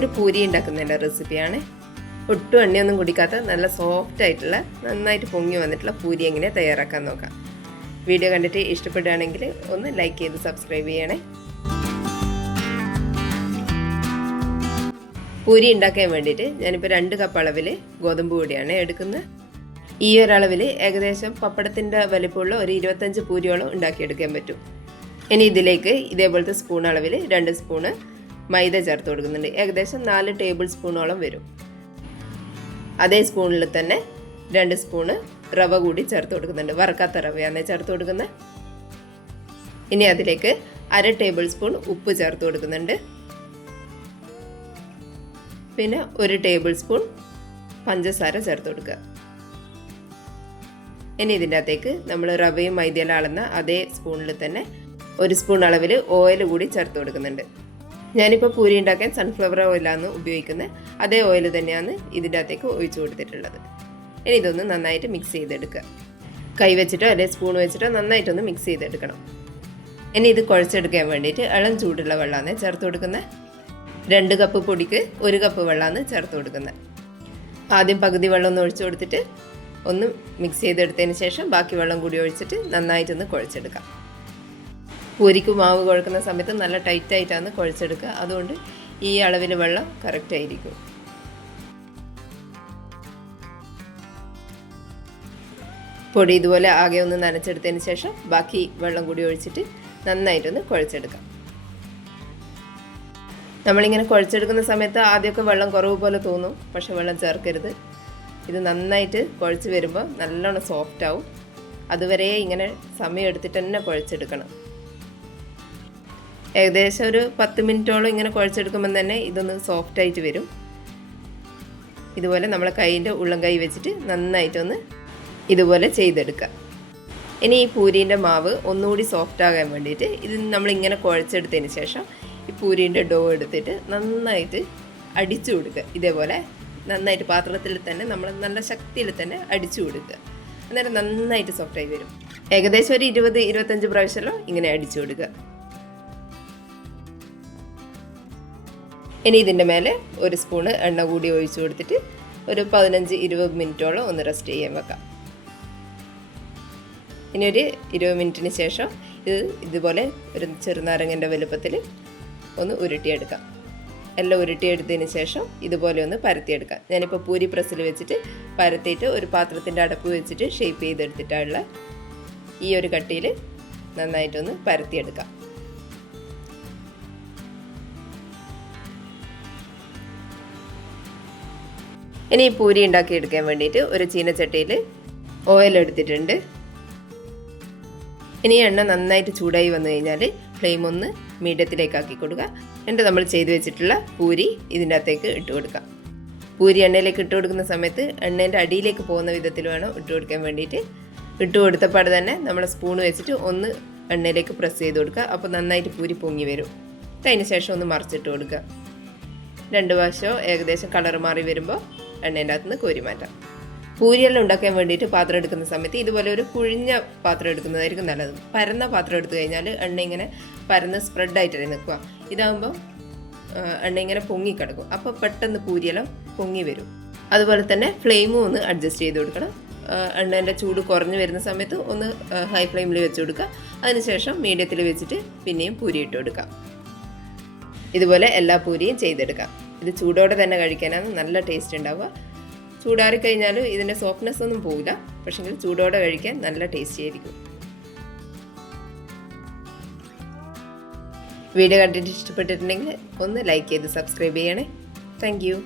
ഇന്നൊരു പൂരി ഉണ്ടാക്കുന്നതിൻ്റെ റെസിപ്പിയാണ്. ഒട്ടും എണ്ണയൊന്നും കുടിക്കാത്ത നല്ല സോഫ്റ്റ് ആയിട്ടുള്ള നന്നായിട്ട് പൊങ്ങി വന്നിട്ടുള്ള പൂരി എങ്ങനെയാണ് തയ്യാറാക്കാൻ നോക്കാം. വീഡിയോ കണ്ടിട്ട് ഇഷ്ടപ്പെടുകയാണെങ്കിൽ ഒന്ന് ലൈക്ക് ചെയ്ത് സബ്സ്ക്രൈബ് ചെയ്യണേ. പൂരി ഉണ്ടാക്കാൻ വേണ്ടിയിട്ട് ഞാനിപ്പോൾ 2 കപ്പ് അളവിൽ ഗോതമ്പ് പൊടിയാണ് എടുക്കുന്നത്. ഈ ഒരളവിൽ ഏകദേശം പപ്പടത്തിൻ്റെ വലിപ്പമുള്ള ഒരു 25 പൂരിയോളം ഉണ്ടാക്കിയെടുക്കാൻ പറ്റും. ഇനി ഇതിലേക്ക് ഇതേപോലത്തെ സ്പൂൺ അളവിൽ 2 സ്പൂണ് മൈദ ചേർത്ത് കൊടുക്കുന്നുണ്ട്. ഏകദേശം 4 ടേബിൾ സ്പൂണോളം വരും. അതേ സ്പൂണിൽ തന്നെ 2 സ്പൂണ് റവ കൂടി ചേർത്ത് കൊടുക്കുന്നുണ്ട്. വറുക്കാത്ത റവയാണ് ചേർത്ത് കൊടുക്കുന്നത്. ഇനി അതിലേക്ക് 1/2 ടേബിൾ സ്പൂൺ ഉപ്പ് ചേർത്ത് കൊടുക്കുന്നുണ്ട്. പിന്നെ 1 ടേബിൾ സ്പൂൺ പഞ്ചസാര ചേർത്ത് കൊടുക്കുക. ഇനി ഇതിൻ്റെ അകത്തേക്ക് നമ്മൾ റവയും മൈദയെല്ലാം അളന്ന അതേ സ്പൂണിൽ തന്നെ 1 സ്പൂൺ അളവിൽ ഓയിൽ കൂടി ചേർത്ത് കൊടുക്കുന്നുണ്ട്. ഞാനിപ്പോൾ പൂരി ഉണ്ടാക്കാൻ സൺഫ്ലവർ ഓയിലാണ് ഉപയോഗിക്കുന്നത്. അതേ ഓയിൽ തന്നെയാണ് ഇതിൻ്റെ അകത്തേക്ക് ഒഴിച്ചു കൊടുത്തിട്ടുള്ളത്. ഇനി ഇതൊന്ന് നന്നായിട്ട് മിക്സ് ചെയ്തെടുക്കുക. കൈ വെച്ചിട്ടോ അല്ലെങ്കിൽ സ്പൂൺ വെച്ചിട്ടോ നന്നായിട്ടൊന്ന് മിക്സ് ചെയ്തെടുക്കണം. ഇനി ഇത് കുഴച്ചെടുക്കാൻ വേണ്ടിയിട്ട് ഇളം ചൂടുള്ള വെള്ളമാണ് ചേർത്ത് കൊടുക്കുന്നത്. 2 കപ്പ് പൊടിക്ക് 1 കപ്പ് വെള്ളമാണ് ചേർത്ത് കൊടുക്കുന്നത്. ആദ്യം പകുതി വെള്ളം ഒന്ന് ഒഴിച്ചു കൊടുത്തിട്ട് ഒന്ന് മിക്സ് ചെയ്തെടുത്തതിന് ശേഷം ബാക്കി വെള്ളം കൂടി ഒഴിച്ചിട്ട് നന്നായിട്ടൊന്ന് കുഴച്ചെടുക്കാം. പൂരിക്ക് മാവ് കുഴക്കുന്ന സമയത്ത് നല്ല ടൈറ്റായിട്ടാണ് കുഴച്ചെടുക്കുക. അതുകൊണ്ട് ഈ അളവിൽ വെള്ളം കറക്റ്റ് ആയിരിക്കും. പൊടി ഇതുപോലെ ആകെ ഒന്ന് നനച്ചെടുത്തതിന് ശേഷം ബാക്കി വെള്ളം കൂടി ഒഴിച്ചിട്ട് നന്നായിട്ടൊന്ന് കുഴച്ചെടുക്കാം. നമ്മളിങ്ങനെ കുഴച്ചെടുക്കുന്ന സമയത്ത് ആദ്യമൊക്കെ വെള്ളം കുറവ് പോലെ തോന്നും. പക്ഷെ വെള്ളം ചേർക്കരുത്. ഇത് നന്നായിട്ട് കുഴച്ച് വരുമ്പോൾ നല്ലോണം സോഫ്റ്റ് ആവും. അതുവരെ ഇങ്ങനെ സമയം എടുത്തിട്ട് തന്നെ കുഴച്ചെടുക്കണം. ഏകദേശം ഒരു 10 മിനിറ്റോളം ഇങ്ങനെ കുഴച്ചെടുക്കുമ്പോൾ തന്നെ ഇതൊന്ന് സോഫ്റ്റായിട്ട് വരും. ഇതുപോലെ നമ്മളെ കൈയിൻ്റെ ഉള്ളം കൈ വെച്ചിട്ട് നന്നായിട്ടൊന്ന് ഇതുപോലെ ചെയ്തെടുക്കുക. ഇനി ഈ പൂരീൻ്റെ മാവ് ഒന്നുകൂടി സോഫ്റ്റ് ആകാൻ വേണ്ടിയിട്ട് ഇത് നമ്മളിങ്ങനെ കുഴച്ചെടുത്തതിന് ശേഷം ഈ പൂരീൻ്റെ ഡോ എടുത്തിട്ട് നന്നായിട്ട് അടിച്ചു കൊടുക്കുക. ഇതേപോലെ നന്നായിട്ട് പാത്രത്തിൽ തന്നെ നമ്മൾ നല്ല ശക്തിയിൽ തന്നെ അടിച്ചു കൊടുക്കുക. അന്നേരം നന്നായിട്ട് സോഫ്റ്റായി വരും. ഏകദേശം ഒരു 20-25 പ്രാവശ്യമല്ലോ ഇങ്ങനെ അടിച്ചു കൊടുക്കുക. ഇനി ഇതിൻ്റെ മേലെ 1 സ്പൂണ് എണ്ണ കൂടി ഒഴിച്ചു കൊടുത്തിട്ട് ഒരു 15-20 മിനിറ്റോളം ഒന്ന് റെസ്റ്റ് ചെയ്യാൻ വെക്കാം. ഇനി ഒരു 20 മിനിറ്റിന് ശേഷം ഇതുപോലെ ഒരു ചെറുനാരങ്ങൻ്റെ വലുപ്പത്തിൽ ഒന്ന് ഉരുട്ടിയെടുക്കാം. എല്ലാം ഉരുട്ടിയെടുത്തതിന് ശേഷം ഇതുപോലെ ഒന്ന് പരത്തിയെടുക്കാം. ഞാനിപ്പോൾ പൂരി പ്രസ്സിൽ വെച്ചിട്ട് പരത്തിയിട്ട് ഒരു പാത്രത്തിൻ്റെ അടപ്പ് വെച്ചിട്ട് ഷേപ്പ് ചെയ്തെടുത്തിട്ടുള്ള ഈ ഒരു കട്ടിയിൽ നന്നായിട്ടൊന്ന് പരത്തിയെടുക്കാം. ഇനി ഈ പൂരി ഉണ്ടാക്കിയെടുക്കാൻ വേണ്ടിയിട്ട് ഒരു ചീനച്ചട്ടിയിൽ ഓയിൽ എടുത്തിട്ടുണ്ട്. ഇനി എണ്ണ നന്നായിട്ട് ചൂടായി വന്നു കഴിഞ്ഞാൽ ഫ്ലെയിം ഒന്ന് മീഡിയത്തിലേക്ക് ആക്കി കൊടുക്കുക. എന്നിട്ട് നമ്മൾ ചെയ്ത് വെച്ചിട്ടുള്ള പൂരി ഇതിൻ്റെ അകത്തേക്ക് ഇട്ട് കൊടുക്കാം. പൂരി എണ്ണയിലേക്ക് ഇട്ട് കൊടുക്കുന്ന സമയത്ത് എണ്ണേൻ്റെ അടിയിലേക്ക് പോകുന്ന വിധത്തിൽ വേണം ഇട്ട് കൊടുക്കാൻ വേണ്ടിയിട്ട്. ഇട്ട് കൊടുത്തപ്പാട് തന്നെ നമ്മൾ സ്പൂൺ വെച്ചിട്ട് ഒന്ന് എണ്ണയിലേക്ക് പ്രസ് ചെയ്ത് കൊടുക്കുക. അപ്പോൾ നന്നായിട്ട് പൂരി പൊങ്ങി വരും. അതിന് ശേഷം ഒന്ന് മറിച്ചിട്ട് കൊടുക്കുക. 2 വശവും ഏകദേശം കളർ മാറി വരുമ്പോൾ എണ്ണേൻ്റെ അകത്തുനിന്ന് കോരി മാറ്റാം. പൂരിയെല്ലാം ഉണ്ടാക്കാൻ വേണ്ടിയിട്ട് പാത്രം എടുക്കുന്ന സമയത്ത് ഇതുപോലെ ഒരു കുഴിഞ്ഞ പാത്രം എടുക്കുന്നതായിരിക്കും നല്ലത്. പരന്ന പാത്രം എടുത്തു കഴിഞ്ഞാൽ എണ്ണ ഇങ്ങനെ പരന്ന് സ്പ്രെഡായിട്ടേ നിൽക്കുക. ഇതാകുമ്പോൾ എണ്ണ ഇങ്ങനെ പൊങ്ങിക്കിടക്കും. അപ്പോൾ പെട്ടെന്ന് പൂരിയെല്ലാം പൊങ്ങി വരും. അതുപോലെ തന്നെ ഫ്ലെയിമും ഒന്ന് അഡ്ജസ്റ്റ് ചെയ്ത് കൊടുക്കണം. എണ്ണേൻ്റെ ചൂട് കുറഞ്ഞു വരുന്ന സമയത്ത് ഒന്ന് ഹൈ ഫ്ലെയിമിൽ വെച്ച് കൊടുക്കുക. അതിനുശേഷം മീഡിയത്തിൽ വെച്ചിട്ട് പിന്നെയും പൂരി ഇട്ട് കൊടുക്കാം. ഇതുപോലെ എല്ലാ പൂരിയും ചെയ്തെടുക്കാം. ഇത് ചൂടോടെ തന്നെ കഴിക്കാനാണ് നല്ല ടേസ്റ്റ് ഉണ്ടാവുക. ചൂടാറിക്കഴിഞ്ഞാൽ ഇതിൻ്റെ സോഫ്റ്റ്നെസ് ഒന്നും പോവില്ല. പക്ഷെങ്കിൽ ചൂടോടെ കഴിക്കാൻ നല്ല ടേസ്റ്റി ആയിരിക്കും. വീഡിയോ കണ്ടിട്ട് ഇഷ്ടപ്പെട്ടിട്ടുണ്ടെങ്കിൽ ഒന്ന് ലൈക്ക് ചെയ്ത് സബ്സ്ക്രൈബ് ചെയ്യണേ. Thank you.